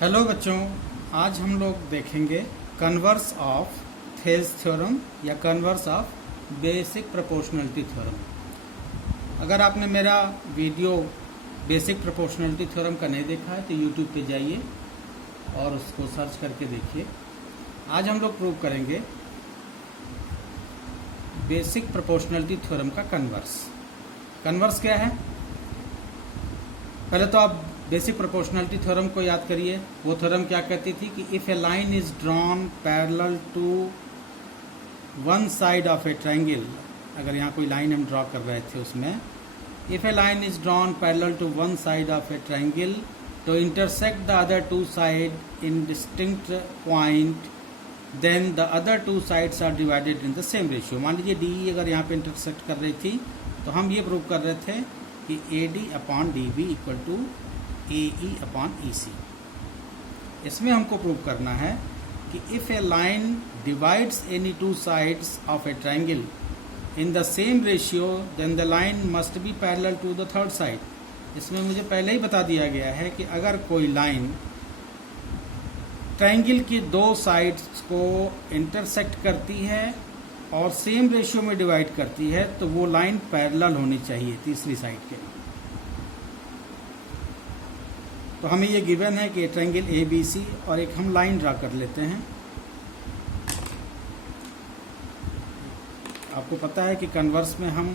Hello बच्चों, आज हम लोग देखेंगे कन्वर्स ऑफ थेल्स थ्योरम या converse of basic proportionality theorem. अगर आपने मेरा वीडियो बेसिक प्रोपोर्शनलिटी थ्योरम का नहीं देखा है तो यूट्यूब पे जाइए और उसको सर्च करके देखिए। आज हम लोग प्रूव करेंगे बेसिक प्रोपोर्शनलिटी थ्योरम का कन्वर्स। कन्वर्स क्या है? पहले तो आप बेसिक प्रोपोर्शनलिटी थ्योरम को याद करिए। वो थ्योरम क्या कहती थी कि if a line is drawn parallel to one side of a triangle, अगर यहाँ कोई लाइन हम ड्रॉ कर रहे थे उसमें, if a line is drawn parallel to one side of a triangle to intersect the other two sides in distinct point, then the other two sides are divided in the same ratio। मान लीजिए DE अगर यहाँ पे intersect कर रही थी तो हम ये प्रूव कर रहे थे कि AD upon DB equal to AE upon EC। इसमें हमको प्रूव करना है कि if a line divides any two sides of a triangle in the same ratio then the line must be parallel to the third side. इसमें मुझे पहले ही बता दिया गया है कि अगर कोई लाइन ट्रायंगल की दो साइड्स को इंटरसेक्ट करती है और सेम रेशियो में डिवाइड करती है तो वो लाइन पैरेलल होनी चाहिए तीसरी साइड के। तो हमें ये गिवन है कि ट्रायंगल ABC और एक हम लाइन ड्रा कर लेते हैं। आपको पता है कि कन्वर्स में हम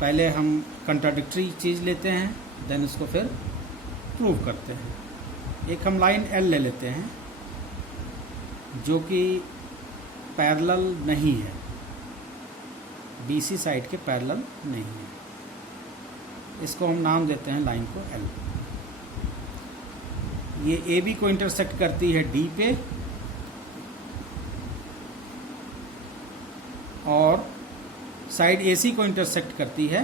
पहले कंट्राडिक्टरी चीज लेते हैं, देन उसको फिर प्रूव करते हैं। एक हम लाइन L ले लेते हैं जो कि पैरेलल नहीं है, BC साइड के पैरेलल नहीं है। इसको हम नाम देते हैं लाइन को L। ये AB को इंटरसेक्ट करती है D पे और साइड AC को इंटरसेक्ट करती है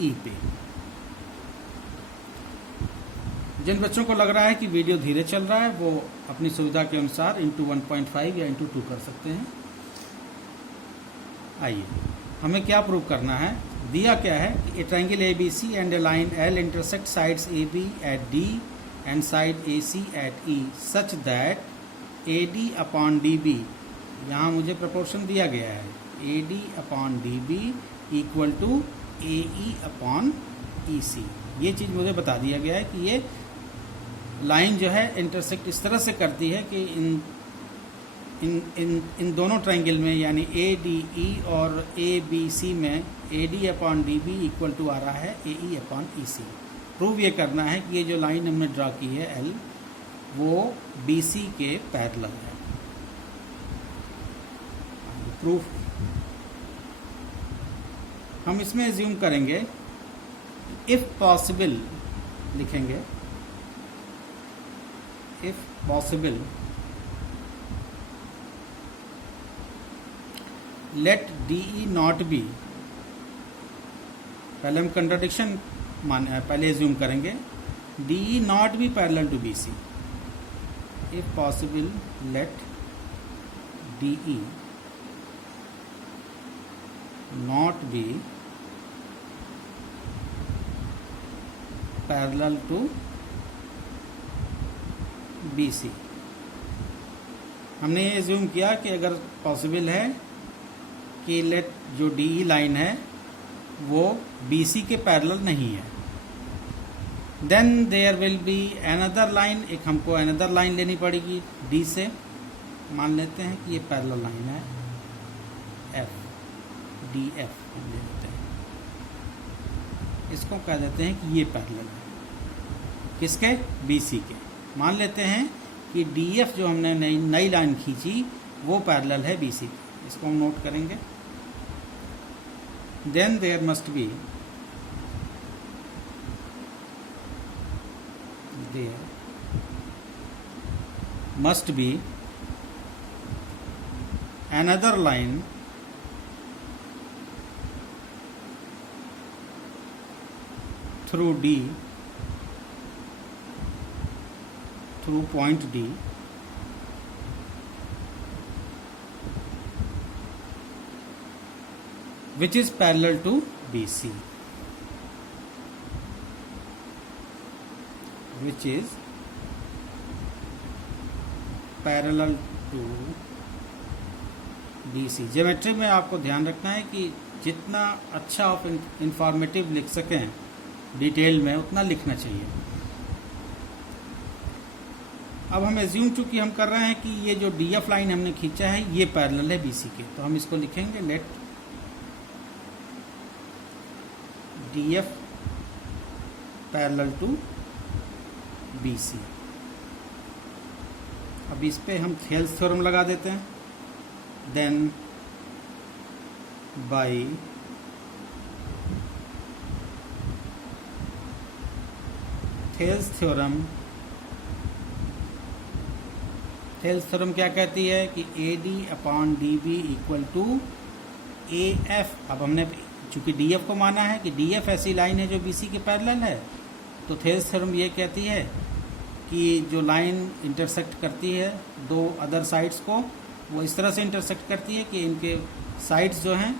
E पे। जिन बच्चों को लग रहा है कि वीडियो धीरे चल रहा है वो अपनी सुविधा के अनुसार इंटू 1.5 या इंटू 2 कर सकते हैं। आइए, हमें क्या प्रूव करना है। दिया क्या है कि a triangle ABC and a line L intersect sides AB at D and side AC at E such that AD upon DB, यहाँ मुझे प्रोपोर्शन दिया गया है, AD upon DB equal to AE upon EC। ये चीज़ मुझे बता दिया गया है कि ये लाइन जो है इंटरसेक्ट इस तरह से करती है कि इन दोनों ट्रायंगल में यानी ADE और ABC में AD upon DB equal to आ रहा है AE अपॉन EC। प्रूव ये करना है कि ये जो लाइन हमने ड्रा की है L वो BC के पैरेलल है। प्रूफ हम इसमें एज्यूम करेंगे, इफ पॉसिबल लिखेंगे, if possible let DE not be, पहले हम कंट्राडिक्शन पहले एज्यूम करेंगे, DE not be parallel to BC। If possible let DE not be parallel to BC। हमने ये एज्यूम किया कि अगर पॉसिबल है कि लेट जो DE लाइन है वो BC के पैरेलल नहीं है, then there will be another line. एक हमको अनदर लाइन लेनी पड़ेगी D से। मान लेते हैं कि ये पैरेलल लाइन है F, DF हम ले लेते हैं, इसको कह देते हैं कि ये पैरेलल है किसके? BC के। मान लेते हैं कि DF जो हमने नई लाइन खींची वो पैरेलल है BC के। इसको हम नोट करेंगे। Then there must be another line through D, through point D, which is parallel to BC, which is parallel to BC। Geometry में आपको ध्यान रखना है कि जितना अच्छा आप इंफॉर्मेटिव लिख सकें डिटेल में उतना लिखना चाहिए। अब हम एज्यूम चूंकि हम कर रहे हैं कि ये जो DF लाइन हमने खींचा है ये पैरेलल है BC के, तो हम इसको लिखेंगे let DF parallel to BC। अब इस पे हम थेल्स थ्योरम लगा देते हैं। देन बाय थेल्स थ्योरम क्या कहती है कि AD/DB इक्वल टू AF। अब हमने चूंकि DF को माना है कि DF ऐसी लाइन है जो BC के पैरेलल है, तो थेल्स थ्योरम ये कहती है कि जो लाइन इंटरसेक्ट करती है दो अदर साइड्स को, वो इस तरह से इंटरसेक्ट करती है कि इनके साइड्स जो हैं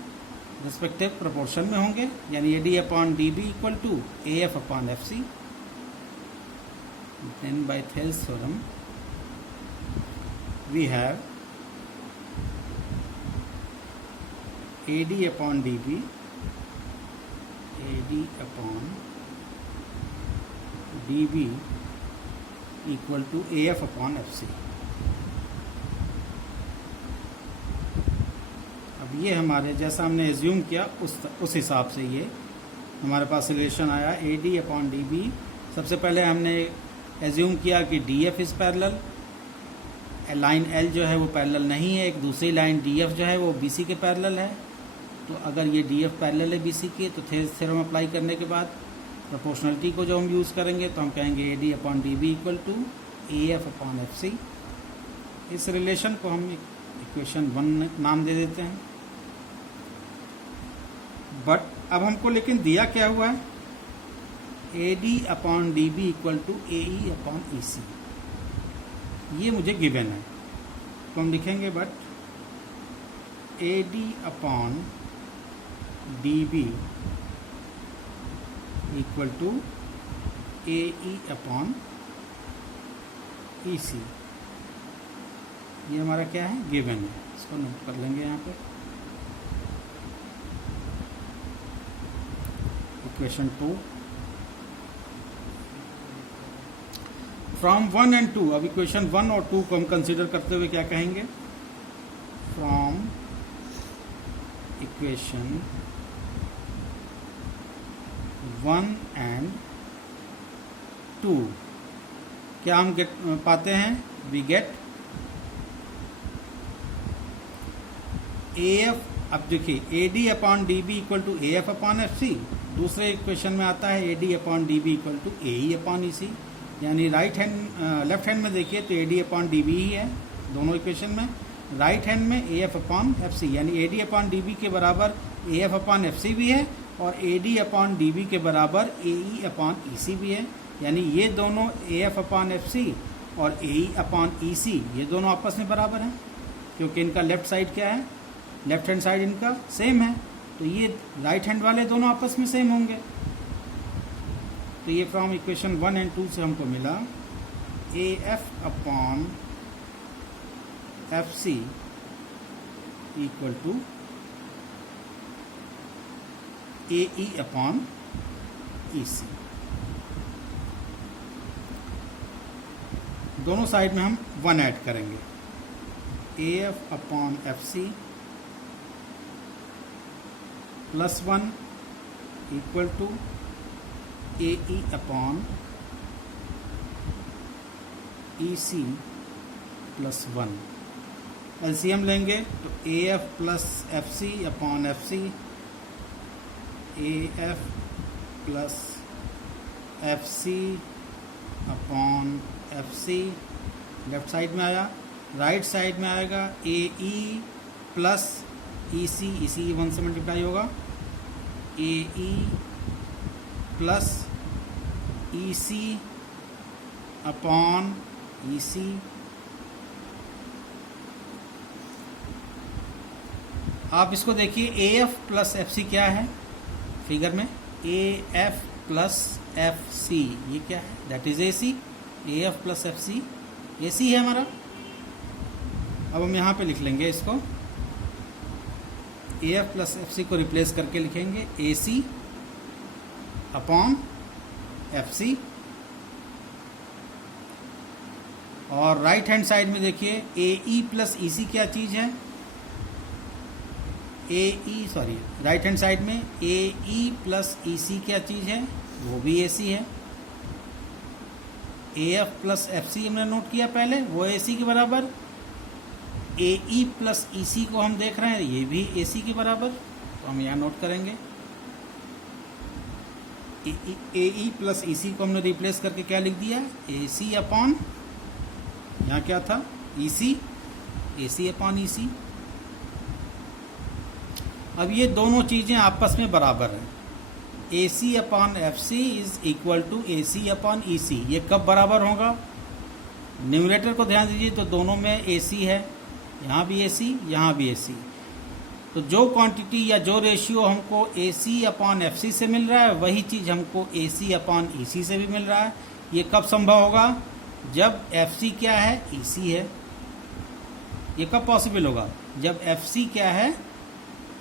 रिस्पेक्टिव प्रोपोर्शन में होंगे, यानी AD/DB equal to AF/FC। Then by Thales theorem we have AD/DB equal to AF/FC। अब ये हमारे जैसा हमने एज्यूम किया उस हिसाब से ये हमारे पास रिलेशन आया AD/DB। सबसे पहले हमने एज्यूम किया कि DF is parallel, line L जो है वो पैरेलल नहीं है, एक दूसरी लाइन DF जो है वो BC के पैरेलल है। तो अगर ये DF पैरेलल है BC के, तो थेल्स थ्योरम अप्लाई करने के बाद प्रोपोर्शनलिटी को जो हम यूज़ करेंगे तो हम कहेंगे AD/DB इक्वल टू AF/FC। इस रिलेशन को हम इक्वेशन 1 नाम दे देते हैं। बट अब हमको लेकिन दिया क्या हुआ है, AD/DB इक्वल टू AE/EC, ये मुझे गिवन है। तो हम लिखेंगे but AD/DB equal to AE/EC। ये हमारा क्या है, गिवन है। इसको नोट कर लेंगे यहाँ पे। Equation 2 from 1 and 2। अब इक्वेशन 1 और 2 को हम कंसिडर करते हुए क्या कहेंगे, फ्रॉम इक्वेशन 1 and 2 क्या हम पाते हैं, वी गेट AF। अब देखिए AD/DB इक्वल टू AF/FC। दूसरे इक्वेशन में आता है AD/DB इक्वल टू AE/EC, यानी लेफ्ट हैंड में देखिए तो AD/DB ही है दोनों इक्वेशन में, राइट हैंड में AF/FC, यानी AD/DB के बराबर AF/FC भी है और AD/DB के बराबर AE/EC भी है। यानी ये दोनों AF/FC और AE/EC ये दोनों आपस में बराबर हैं, क्योंकि इनका लेफ्ट साइड क्या है, लेफ्ट हैंड साइड इनका सेम है, तो ये राइट हैंड वाले दोनों आपस में सेम होंगे। तो ये फ्रॉम इक्वेशन 1 and 2 से हमको मिला AF/FC इक्वल टू AE/EC। दोनों साइड में हम 1 ऐड करेंगे, AF/FC plus 1 equal to AE/EC plus 1। LCM लेंगे तो AF plus FC/FC, AF plus FC/FC left side में आया, राइट साइड में आएगा AE प्लस EC, EC 1 से मल्टीप्लाई होगा, AE प्लस EC/EC। आप इसको देखिए AF प्लस FC क्या है फिगर में, AF प्लस FC ये क्या है, that is AC। AF plus FC AC है हमारा, अब हम यहाँ पे लिख लेंगे इसको, A F plus F C को रिप्लेस करके लिखेंगे ए सी अपॉन एफ सी, और राइट हैंड साइड में देखिए ए ई प्लस ई सी क्या चीज़ है, राइट हैंड साइड में ए ई प्लस ई सी क्या चीज़ है, वो भी ए सी है। A F plus F C हमने नोट किया पहले, वो ए सी के बराबर। ए ई प्लस ई सी को हम देख रहे हैं, ये भी ए सी के बराबर, तो हम यहाँ नोट करेंगे। ए ई प्लस ई सी को हमने रिप्लेस करके क्या लिख दिया, ए सी अपॉन, यहाँ क्या था, ई सी, ए सी अपॉन ई सी। अब ये दोनों चीज़ें आपस में बराबर हैं, A C upon F C is equal to A C upon E C. ये कब बराबर होगा, न्यूमरेटर को ध्यान दीजिए, तो दोनों में ए सी है, यहाँ भी ए सी, यहाँ भी ए सी। तो जो क्वांटिटी या जो रेशियो हमको ए सी अपॉन एफ सी से मिल रहा है, वही चीज़ हमको ए सी अपॉन ई सी से भी मिल रहा है। ये कब संभव होगा, जब एफ सी क्या है, ई सी है। ये कब पॉसिबल होगा, जब एफ सी क्या है,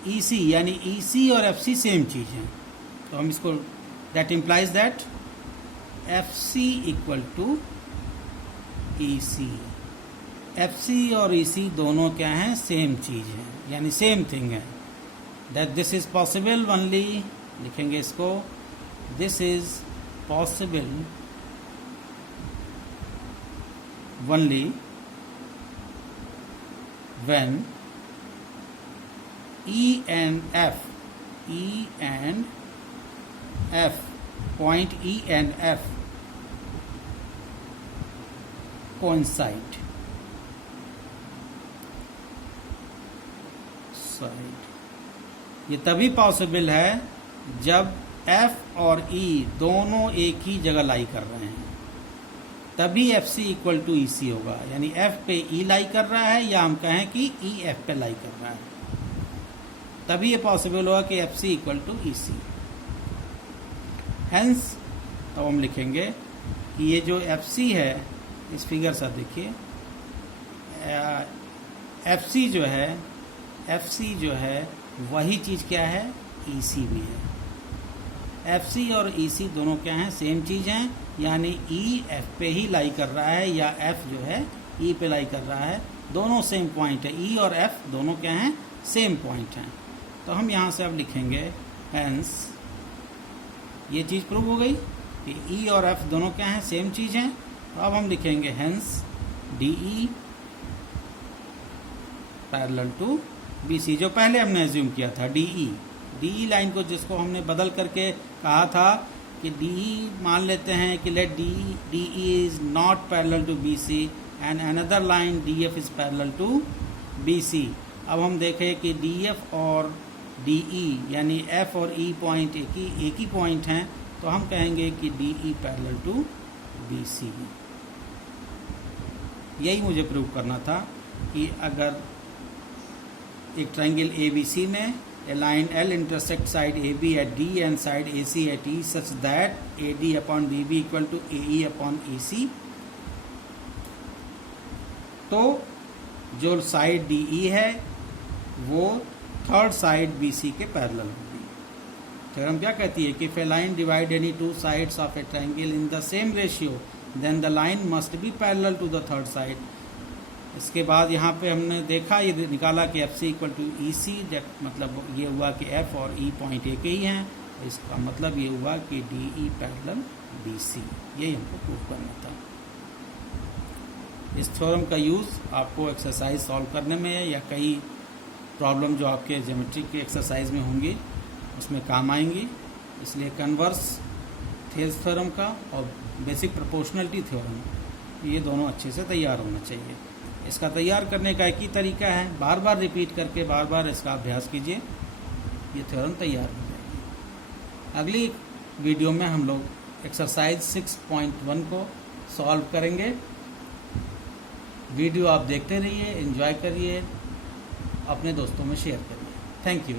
ई सी, यानी ई सी और एफ सी सेम चीज़ है। तो हम इसको, that implies that F C equal to E C. F C और ई सी दोनों क्या हैं, सेम चीज़ है, यानी सेम थिंग है। That this is possible only, लिखेंगे इसको, this is possible only when E and F, point E and F coincide. ये तभी पॉसिबल है जब F और E दोनों एक ही जगह लाई कर रहे हैं, तभी F C equal to E सी होगा। यानी F पे E लाई कर रहा है, या हम कहें कि E F पे लाई कर रहा है, तभी ये पॉसिबल होगा कि F C equal to E C. Hence तो हम लिखेंगे कि ये जो एफ सी है, इस फिगर से देखिए, एफ सी जो है वही चीज़ क्या है, ई सी भी है। एफ सी और ई सी दोनों क्या हैं, सेम चीज़ हैं, यानी ई एफ पे ही लाई कर रहा है, या एफ जो है ई पे लाई कर रहा है, दोनों सेम पॉइंट है। ई और एफ दोनों क्या हैं, सेम पॉइंट हैं। तो हम यहाँ से अब लिखेंगे, हैंस ये चीज़ प्रूव हो गई कि ई और एफ दोनों क्या हैं, सेम चीज़ हैं। तो अब हम लिखेंगे hence D E parallel to B C, जो पहले हमने एज्यूम किया था, डी ई लाइन को, जिसको हमने बदल करके कहा था कि डी ई मान लेते हैं कि let D E is not parallel to B C and another line D F is parallel to B C. अब हम देखें कि डी एफ और डी ई, यानी एफ और ई पॉइंट एक ही पॉइंट हैं, तो हम कहेंगे कि D E parallel to B C. यही मुझे प्रूव करना था कि अगर एक ट्राइंगल ए बी सी में a line L intersect side AB at D and side AC at E such that AD upon BB equal to AE upon AC, तो जो साइड DE है वो थर्ड साइड BC के parallel होगी। Theorem क्या कहती है कि if a line divide any two sides of a triangle in the same ratio then the line must be parallel to the third side। इसके बाद यहाँ पे हमने देखा, ये निकाला कि F C equal to E सी, मतलब ये हुआ कि एफ और ई पॉइंट एक ही हैं, इसका मतलब ये हुआ कि D E parallel B C. यही हमको प्रूव करना था। इस थ्योरम का यूज़ आपको एक्सरसाइज सॉल्व करने में या कई प्रॉब्लम जो आपके ज्योमेट्री के एक्सरसाइज में होंगी उसमें काम आएंगी। इसलिए कन्वर्स थेल्स थ्योरम का और बेसिक प्रोपोर्शनलिटी थ्योरम, ये दोनों अच्छे से तैयार होना चाहिए। इसका तैयार करने का एक ही तरीका है, बार बार रिपीट करके बार बार इसका अभ्यास कीजिए, ये थ्योरम तैयार हो जाएगी। अगली वीडियो में हम लोग एक्सरसाइज 6.1 को सॉल्व करेंगे। वीडियो आप देखते रहिए, एंजॉय करिए, अपने दोस्तों में शेयर करिए। Thank you.